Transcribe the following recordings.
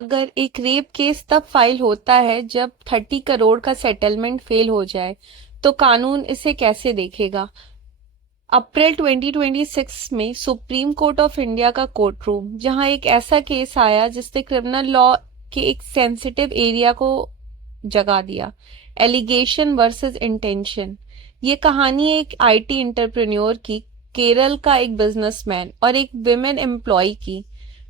अगर एक rape case तब फाइल होता है जब 30 करोड़ का सेटलमेंट फेल हो जाए, तो कानून इसे कैसे देखेगा? अप्रैल 2026 में सुप्रीम कोर्ट ऑफ इंडिया का कोर्ट रूम, जहां एक ऐसा केस आया जिसने क्रिमिनल लॉ के एक सेंसिटिव एरिया को जगा दिया। Allegation versus intention. ये कहानी एक आईटी एंटरप्रेन्योर की, केरल का एक बिजनेसमैन और एक विमेन एम्प्लॉय की,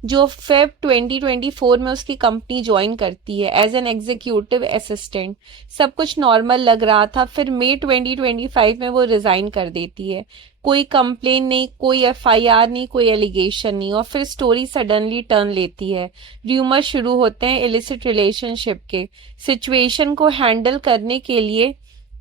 जो फेब 2024 में उसकी कंपनी ज्वाइन करती है एज एन एग्जीक्यूटिव असिस्टेंट। सब कुछ नॉर्मल लग रहा था, फिर मई 2025 में वो रिजाइन कर देती है। कोई कंप्लेन नहीं, कोई एफआईआर नहीं, कोई एलिगेशन नहीं, और फिर स्टोरी सडनली टर्न लेती है। र्यूमर शुरू होते हैं इलिसिट रिलेशनशिप के। सिचुएशन को हैंडल करने के लिए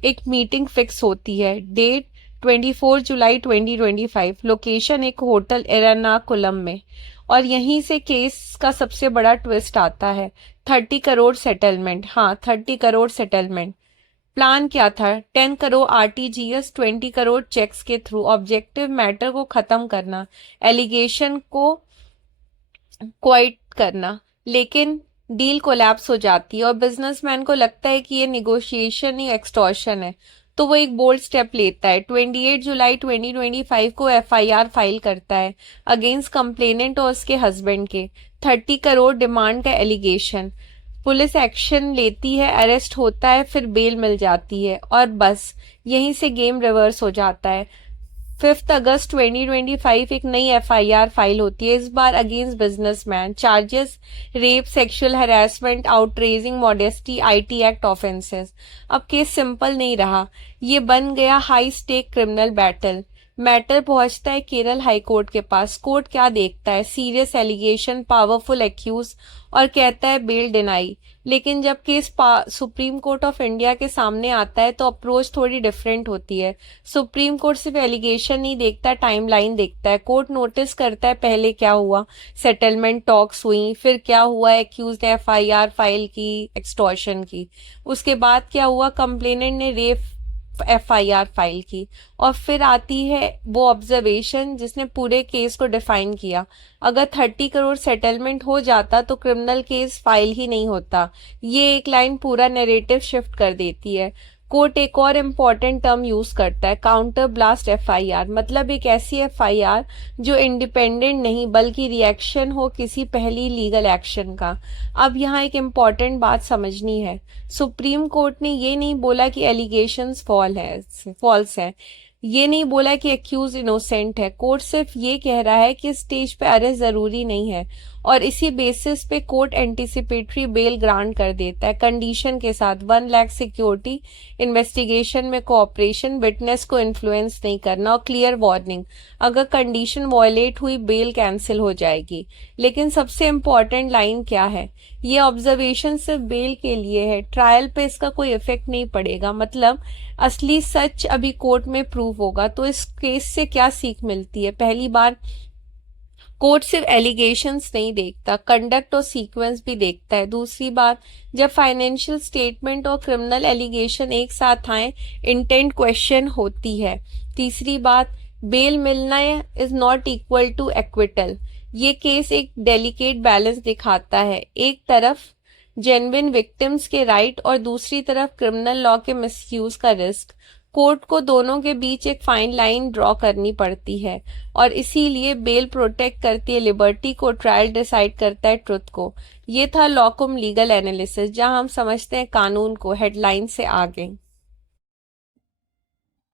एक मीटिंग फिक्स होती है। डेट 24 जुलाई 2025। लोकेशन एक होटल एर्नाकुलम में। और यहीं से केस का सबसे बड़ा ट्विस्ट आता है। 30 करोड़ सेटलमेंट। हाँ, 30 करोड़ सेटलमेंट। प्लान क्या था? 10 करोड़ आरटीजीएस, 20 करोड़ चेक्स के थ्रू ऑब्जेक्टिव मैटर को खत्म करना, एलिगेशन को क्वाइट करना। लेकिन डील कोलैप्स हो जाती है और बिजनेसमैन को लगता है कि ये निगोशिएशन ही एक्सटॉर्शन है। तो वो एक बोल्ड स्टेप लेता है। 28 जुलाई 2025 को एफआईआर फाइल करता है अगेंस्ट कंप्लेनेंट और उसके हस्बैंड के। 30 करोड़ डिमांड का एलिगेशन। पुलिस एक्शन लेती है, अरेस्ट होता है, फिर बेल मिल जाती है, और बस यहीं से गेम रिवर्स हो जाता है। 5 अगस्त 2025 एक नई एफआईआर फाइल होती है, इस बार against businessman. Charges: rape, sexual harassment, outraging modesty, IT act offences. अब केस सिंपल नहीं रहा, ये बन गया high stake criminal battle. Matter पहुंचता है केरल हाई कोर्ट के पास। कोर्ट क्या देखता है? सीरियस एलिगेशन, पावरफुल एक्यूज, और कहता है बेल डिनाई। लेकिन जब case Supreme Court of India के सामने आता है तो अप्रोच थोड़ी डिफरेंट होती है। सुप्रीम कोर्ट सिर्फ एलिगेशन नहीं देखता, टाइमलाइन देखता है। कोर्ट नोटिस करता है पहले क्या हुआ, सेटलमेंट टॉक्स हुई, फिर क्या हुआ, एक्यूज ने एफआईआर फाइल की एक्सटॉर्शन की, उसके बाद क्या हुआ, कंप्लेनेंट ने रेप एफआईआर फाइल की, और फिर आती है वो ऑब्जर्वेशन जिसने पूरे केस को डिफाइन किया। अगर 30 करोड़ सेटलमेंट हो जाता तो क्रिमिनल केस फाइल ही नहीं होता। ये एक लाइन पूरा नैरेटिव शिफ्ट कर देती है। कोर्ट एक और इम्पॉर्टेंट टर्म यूज करता है, काउंटर ब्लास्ट एफआईआर। मतलब एक ऐसी एफआईआर जो इंडिपेंडेंट नहीं बल्कि रिएक्शन हो किसी पहली लीगल एक्शन का। अब यहाँ एक इम्पॉर्टेंट बात समझनी है। सुप्रीम कोर्ट ने ये नहीं बोला कि एलिगेशंस फॉल्स है, ये नहीं बोला कि एक्यूज इनोसेंट है। कोर्ट सिर्फ ये कह रहा है कि स्टेज पे अरेस्ट जरूरी नहीं है, और इसी बेसिस पे कोर्ट एंटिसिपेटरी बेल ग्रांट कर देता है, कंडीशन के साथ। 1 लाख सिक्योरिटी, इन्वेस्टिगेशन में कोऑपरेशन, विटनेस को इन्फ्लुएंस नहीं करना, और क्लियर वार्निंग, अगर कंडीशन वॉयलेट हुई बेल कैंसिल हो जाएगी। लेकिन सबसे इम्पोर्टेंट लाइन क्या है? ये ऑब्जर्वेशन सिर्फ बेल के लिए है, ट्रायल पे इसका कोई इफेक्ट नहीं पड़ेगा। मतलब असली सच अभी कोर्ट में प्रूव होगा। तो इस केस से क्या सीख मिलती है? पहली बार, कोर्ट सिर्फ एलिगेशंस नहीं देखता, कंडक्ट और सीक्वेंस भी देखता है। दूसरी बात, जब फाइनेंशियल स्टेटमेंट और क्रिमिनल एलिगेशन एक साथ आए, इंटेंट क्वेश्चन होती है। तीसरी बात, बेल मिलना is not equal to acquittal. ये केस एक डेलिकेट बैलेंस दिखाता है, एक तरफ जेन्युइन विक्टिम्स के राइट और दूसरी तरफ क्रिमिनल लॉ के मिसयूज का रिस्क। कोर्ट को दोनों के बीच एक फाइन लाइन ड्रॉ करनी पड़ती है, और इसीलिए बेल प्रोटेक्ट करती है लिबर्टी को, ट्रायल डिसाइड करता है ट्रुथ को। ये था लॉकुम लीगल एनालिसिस, जहां हम समझते हैं कानून को हेडलाइन से आगे।